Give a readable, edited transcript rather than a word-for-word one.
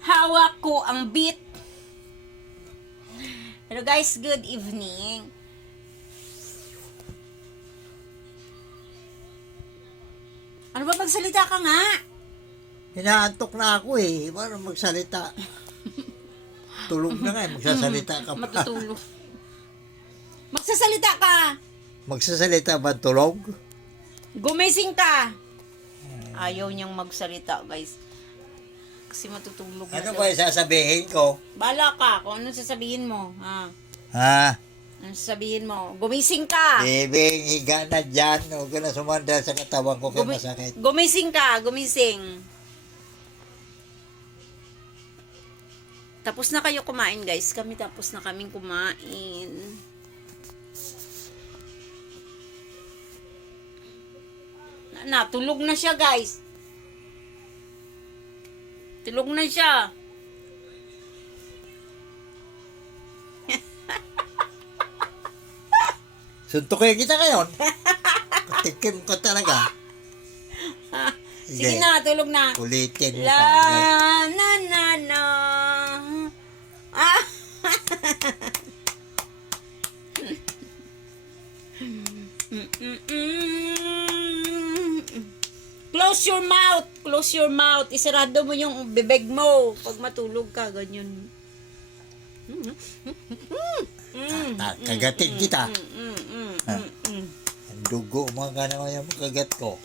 Hawak ko ang beat. Hello guys, good evening. Ano ba, magsalita ka nga? Hinaantok na ako eh. Para magsalita. Tulog na nga eh. Magsasalita ka pa. Matutulog. Magsasalita ka. Magsasalita ba tulog? Gumising ka. Ayaw niyang magsalita, guys. Kasi matutulog na Ano daw. ba yung sasabihin ko? Bala ka kung ano sasabihin mo. Ha? Ha? Ano sasabihin mo? Gumising ka. Bebeng, higa na dyan. Huwag ka na sumanda sa katawan ko kaya masakit. Gumising ka. Gumising. Tapos na kayo kumain, guys. Kami tapos na kaming kumain. Tulog na siya, guys. Tulog na siya. Suntukin kita ngayon. Katikim ko talaga. Sige na, tulog na. Ulitin mo La pa. na na na. Ah. Close your mouth. Close your mouth. Isarado mo yung bibig mo pag matulog ka, ganyan. Kagatin kita. Ang dugo mga naman yung kagat ko.